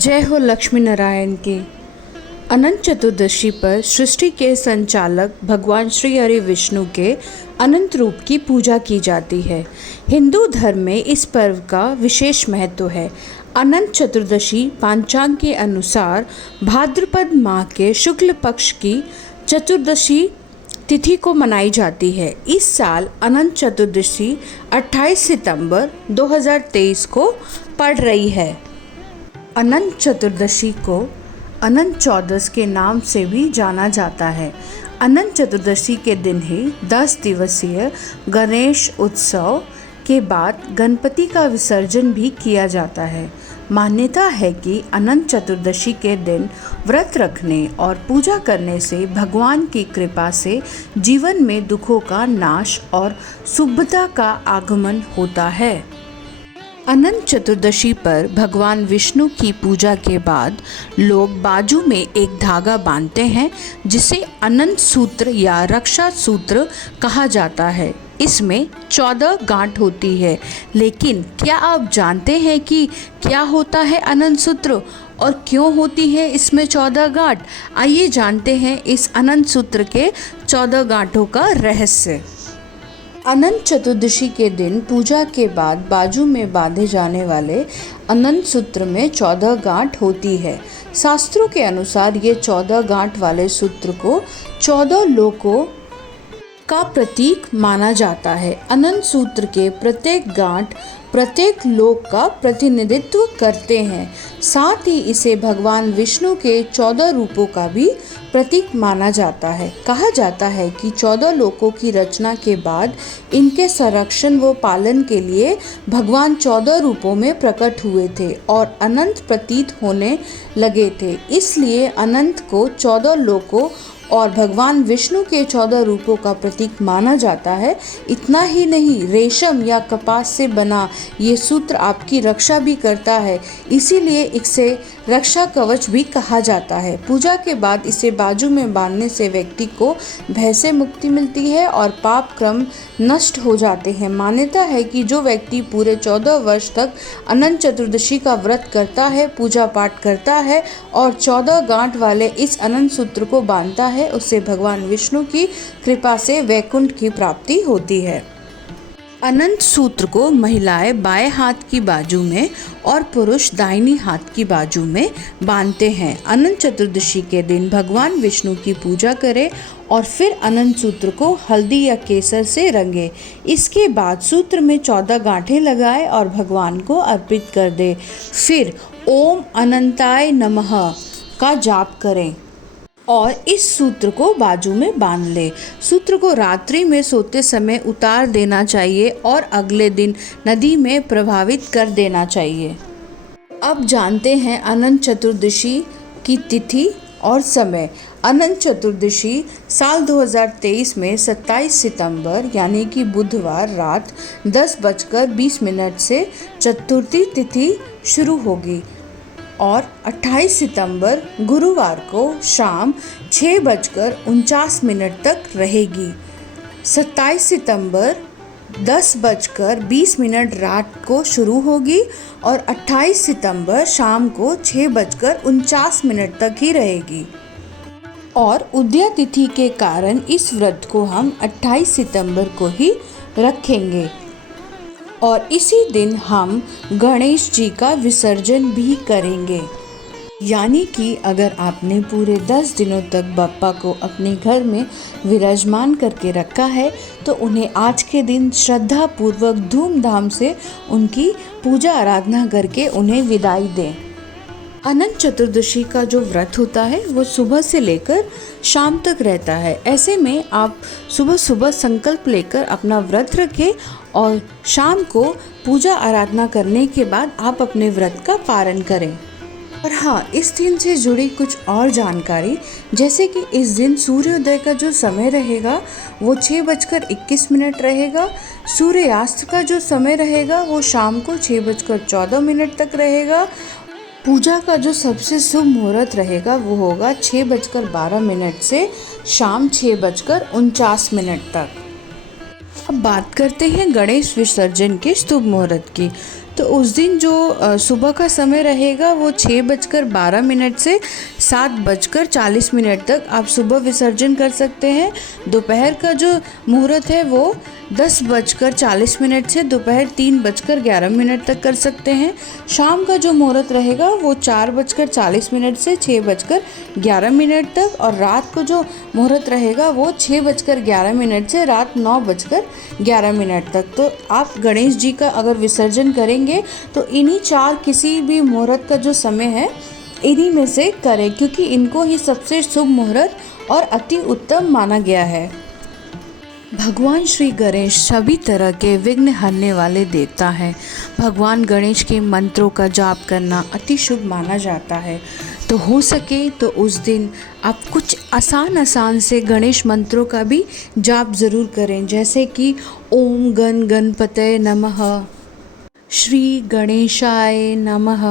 जय हो लक्ष्मी नारायण की। अनंत चतुर्दशी पर सृष्टि के संचालक भगवान श्री हरि विष्णु के अनंत रूप की पूजा की जाती है। हिंदू धर्म में इस पर्व का विशेष महत्व है। अनंत चतुर्दशी पांचांग के अनुसार भाद्रपद माह के शुक्ल पक्ष की चतुर्दशी तिथि को मनाई जाती है। इस साल अनंत चतुर्दशी 28 सितंबर 2023 को पड़ रही है। अनंत चतुर्दशी को अनंत चौदस के नाम से भी जाना जाता है। अनंत चतुर्दशी के दिन ही 10 दिवसीय गणेश उत्सव के बाद गणपति का विसर्जन भी किया जाता है। मान्यता है कि अनंत चतुर्दशी के दिन व्रत रखने और पूजा करने से भगवान की कृपा से जीवन में दुखों का नाश और शुभता का आगमन होता है। अनंत चतुर्दशी पर भगवान विष्णु की पूजा के बाद लोग बाजू में एक धागा बांधते हैं जिसे अनंत सूत्र या रक्षा सूत्र कहा जाता है। इसमें 14 गांठ होती है। लेकिन क्या आप जानते हैं कि क्या होता है अनंत सूत्र और क्यों होती है इसमें 14 गांठ? आइए जानते हैं इस अनंत सूत्र के 14 गांठों का रहस्य। अनंत चतुर्दशी के दिन पूजा के बाद बाजू में बांधे जाने वाले अनंत सूत्र में 14 गांठ होती है। शास्त्रों के अनुसार ये 14 गांठ वाले सूत्र को 14 लोकों का प्रतीक माना जाता है। अनंत सूत्र के प्रत्येक गांठ प्रत्येक लोक का प्रतिनिधित्व करते हैं। साथ ही इसे भगवान विष्णु के 14 रूपों का भी प्रतीक माना जाता है। कहा जाता है कि 14 लोकों की रचना के बाद इनके संरक्षण व पालन के लिए भगवान 14 रूपों में प्रकट हुए थे और अनंत प्रतीत होने लगे थे। इसलिए अनंत को 14 लोकों और भगवान विष्णु के 14 रूपों का प्रतीक माना जाता है। इतना ही नहीं, रेशम या कपास से बना ये सूत्र आपकी रक्षा भी करता है, इसीलिए इसे रक्षा कवच भी कहा जाता है। पूजा के बाद इसे बाजू में बांधने से व्यक्ति को भय से मुक्ति मिलती है और पाप क्रम नष्ट हो जाते हैं। मान्यता है कि जो व्यक्ति पूरे 14 वर्ष तक अनंत चतुर्दशी का व्रत करता है, पूजा पाठ करता है और 14 गांठ वाले इस अनंत सूत्र को बांधता है, उससे भगवान विष्णु की कृपा से वैकुंठ की प्राप्ति होती है। अनंत सूत्र को महिलाएं बाएं हाथ की बाजू में और पुरुष दाहिनी हाथ की बाजू में बांधते हैं। अनंत चतुर्दशी के दिन भगवान विष्णु की पूजा करें और फिर अनंत सूत्र को हल्दी या केसर से रंगे। इसके बाद सूत्र में 14 गांठें लगाएं और भगवान को अर्पित कर दें। फिर ओम अनंताय नमः का जाप करें और इस सूत्र को बाजू में बांध ले। सूत्र को रात्रि में सोते समय उतार देना चाहिए और अगले दिन नदी में प्रवाहित कर देना चाहिए। अब जानते हैं अनंत चतुर्दशी की तिथि और समय। अनंत चतुर्दशी साल 2023 में 27 सितंबर यानी कि बुधवार रात 10:20 से चतुर्थी तिथि शुरू होगी और 28 सितंबर गुरुवार को शाम 6:49 तक रहेगी। 27 सितंबर 10:20 रात को शुरू होगी और 28 सितंबर शाम को 6:49 तक ही रहेगी। और उदया तिथि के कारण इस व्रत को हम 28 सितंबर को ही रखेंगे और इसी दिन हम गणेश जी का विसर्जन भी करेंगे। यानी कि अगर आपने पूरे 10 दिनों तक बप्पा को अपने घर में विराजमान करके रखा है तो उन्हें आज के दिन श्रद्धा पूर्वक धूमधाम से उनकी पूजा आराधना करके उन्हें विदाई दें। अनंत चतुर्दशी का जो व्रत होता है वो सुबह से लेकर शाम तक रहता है। ऐसे में आप सुबह सुबह संकल्प लेकर अपना व्रत रखें और शाम को पूजा आराधना करने के बाद आप अपने व्रत का पारण करें। और हाँ, इस दिन से जुड़ी कुछ और जानकारी, जैसे कि इस दिन सूर्योदय का जो समय रहेगा वो 6:21 रहेगा। सूर्यास्त का जो समय रहेगा वो शाम को 6:14 तक रहेगा। पूजा का जो सबसे शुभ मुहूर्त रहेगा वो होगा 6:12 से शाम 6:49 तक। अब बात करते हैं गणेश विसर्जन के शुभ मुहूर्त की। तो उस दिन जो सुबह का समय रहेगा वो 6:12 से 7:40 तक आप सुबह विसर्जन कर सकते हैं। दोपहर का जो मुहूर्त है वो 10:40 से दोपहर 3:11 तक कर सकते हैं। शाम का जो मुहूर्त रहेगा वो 4:40 से 6:11 तक, और रात को जो मुहूर्त रहेगा वो 6:11 से रात 9:11 तक। तो आप गणेश जी का अगर विसर्जन करेंगे तो इन्हीं 4 किसी भी मुहूर्त का जो समय है इन्हीं में से करें, क्योंकि इनको ही सबसे शुभ मुहूर्त और अति उत्तम माना गया है। भगवान श्री गणेश सभी तरह के विघ्न हरने वाले देवता हैं। भगवान गणेश के मंत्रों का जाप करना अति शुभ माना जाता है। तो हो सके तो उस दिन आप कुछ आसान से गणेश मंत्रों का भी जाप ज़रूर करें, जैसे कि ओम गण गणपतये नमः, श्री गणेशाय नमः।